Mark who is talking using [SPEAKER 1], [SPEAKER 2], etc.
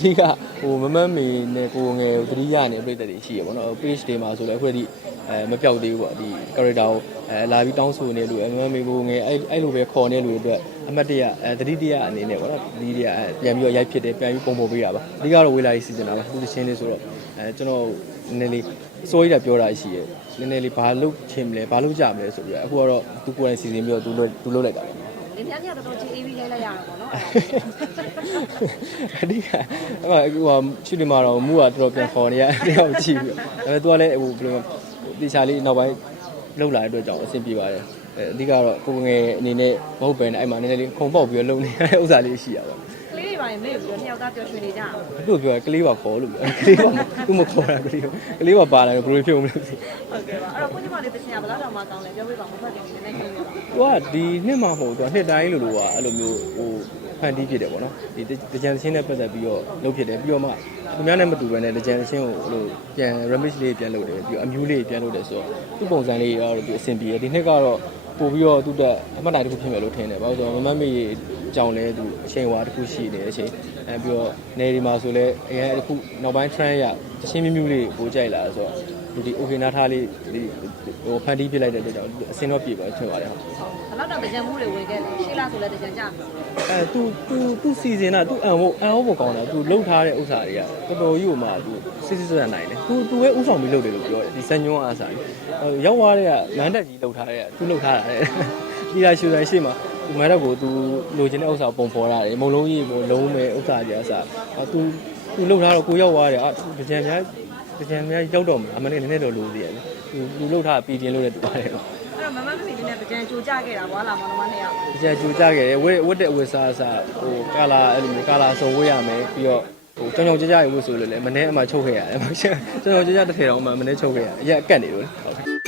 [SPEAKER 1] ဒီကဟိုမမမေနဲ့ကိုငယ်ကိုသတိရနေပြည့်တဲ့တွေရှိရပေါ့နော် page တွေမှာဆိုလည်းအခုဒီအဲမပြောက်သေးဘူးပေါ့ဒီ character ကိုအဲလာပြီးတောင်းဆိုနေလို့မမမေကိုငယ်အဲ့အဲ့လိုပဲခေါ်နေလို့အတွက်အမှတ်တရအဲသတိတရအနေနဲ့ပေါ့နော်ဒီတွေကပြန်ပြီးတော့ရိုက်ဖြစ်တယ်ပြန်ပြီးပုံပေါ်ပေးတာပါအဓိကတော့ဝေလာကြီးစီစဉ်တာပါသူတချင်းလေးဆိုတော့အဲကျွန်တော်နည်းနည်းလေးစိုးရိမ်တာပြောတာရှိရဲ့နည်းနည်းလေးဘာလုပ်ချင်မလဲဘာလုပ်ကြမလဲဆိုပြီးတော့အခုကတော့သူကိုယ်တိုင်စီစဉ်ပြီးတော့သူလုပ်သူလုပ်လိုက်တာပါ
[SPEAKER 2] လင်းများကြီးတော်တော်ကြီးအေးပြီးရိုက်လိုက်ရတာပေါ့နော်
[SPEAKER 1] အဓိကအဲ့မှာဟိုချီလီမာတော့မူကတော်တော်ပြန်ခေါ်နေရတယောက်ကြည့်ပြီးတော့ဒါပေမဲ့ तू ကလည်းဟိုဘယ်လိုတေချာလေးနောက်ပိုင်းလှုပ်လာတဲ့အတွက်ကြောင့်အဆင်ပြေပါတယ်အဲအဓိကတော့ကိုငယ်အနေနဲ့မဟုတ်ပဲနဲ့အဲ့မှာနည်းနည်းလေးခုံပေါက်ပြီးတော့လှုပ်နေရတဲ့ဥစ္စာလေးရှိရပါ
[SPEAKER 2] ကလေးတွေ ပါရင်မေ့ပြီးတော့နှစ်ယောက်သားပျော်ရွှင်နေကြအောင်
[SPEAKER 1] ဘူးသူ့ပြောကလေးပါခေါ်လို့ကလေးပါသူ့မခေါ်တာကလေးကလေးပါပါလာတော့ဘယ်လိုဖြစ်မလဲ
[SPEAKER 2] ဟုတ်ကဲ့ပါအဲ့တော့ကိုကြီးမလေးတချင်ကဘယ်လောက်တောင်မှကောင်းလဲပြောပြပါဦးဖတ်တယ်နည်းနည်းခင်းနေပါ
[SPEAKER 1] သူကဒီနှစ်မှမဟုတ်သူကနှစ်တိုင်းလိုလိုကအဲ့လိုမျိုးဟိုဖန်တီးဖြစ်တယ်ပေါ့နော်ဒီတကြံချင်းနဲ့ပတ်သက်ပြီးတော့လုပ်ဖြစ်တယ်ပြီးတော့မှသူများနဲ့မတူဘဲနဲ့တကြံချင်းကိုဟိုပြန် remix လေးပြန်လုပ်တယ်ပြီးတော့အမျိုးလေးပြန်လုပ်တယ်ဆိုတော့သူ့ပုံစံလေးရောသူအဆင်ပြေတယ်ဒီနှစ်ကတော့ ပို့ပြီးတော့သူ့တက်အမှတ်တိုင်တစ်ခုဖြစ်မယ်လို့ထင်တယ်ဘာလို့ဆိုတော့မမမေးအကြောင်းလဲသူအချိန်ဝါတစ်ခုရှိနေတဲ့အချိန်အဲပြီးတော့နေဒီမှာဆိုလဲအရင်တစ်ခုနောက်ပိုင်း trend ရတချင်းမျိုးမျိုးလေးကိုကြိုက်လာဆိုတော့ ဒီဒီ okay နားထားလေးဒီဟိုဖန်တီးပြလိုက်တဲ့အတွက်ကြောင့်အစင်တော့ပြေပါချင်ပါတယ်ဟုတ်
[SPEAKER 2] ဘယ်လောက်တောင်တကြံမှုတွေဝင်ခဲ့လဲရှေ့လာဆိုလဲတကြံကြမယ်
[SPEAKER 1] အဲ तू तू तू စီစဉ်တာ तू အန်ဖို့အန်ဖို့မကောင်းတာ तू လှုပ်ထားတဲ့ဥစ္စာတွေကတော်တော်ကြီးကိုမှ तू စစ်စစ်ဆက်နိုင်တယ် तू तू ပဲဥဆောင်ပြီးလှုပ်တယ်လို့ပြောတယ်ဒီစံညွန်းအားစားကြီးအဲရောက်သွားတဲ့ကမန်းတက်ကြီးလှုပ်ထားတဲ့က तू လှုပ်ထားတာတဲ့ဒီလာရှူတိုင်းရှေ့မှာ तू မန်းတက်ကို तू လိုချင်တဲ့ဥစ္စာပုံဖော်တာတယ်မုံလုံးကြီးကိုလုံးမဲ့ဥစ္စာကြီးအားစားအဲ तू तू လှုပ်ထားတော့ကိုရောက်သွားတယ်အာကြံများ ကြံများရောက်တော့မှာအမနဲ့နည်းနည်းတော့လိုသေးတယ်လေ तू तू လှုပ်ထားပြီးတင်လို့လည်းတူပါတယ်
[SPEAKER 2] အဲ့တော့မမမမေလေးနဲ့တကြံကြိုကြခဲ့တာဘွာလာမောင်နှမနှစ်ယောက်
[SPEAKER 1] ဒီကြကြူကြခဲ့တယ်ဝက်ဝက်တဲ့ဝက်စားစားဟိုကာလာအဲ့လိုမျိုးကာလာစုံဝက်ရမယ်ပြီးတော့ဟိုကြောင်ကြောင်ကြကြရုပ်ဆိုလို့လည်းမနေ့အမှချုပ်ခဲ့ရတယ်ကျွန်တော်ကြကြတစ်ထည်တော့မှမနေ့ချုပ်ခဲ့ရအရက်အကတ်နေလို့လေဟုတ်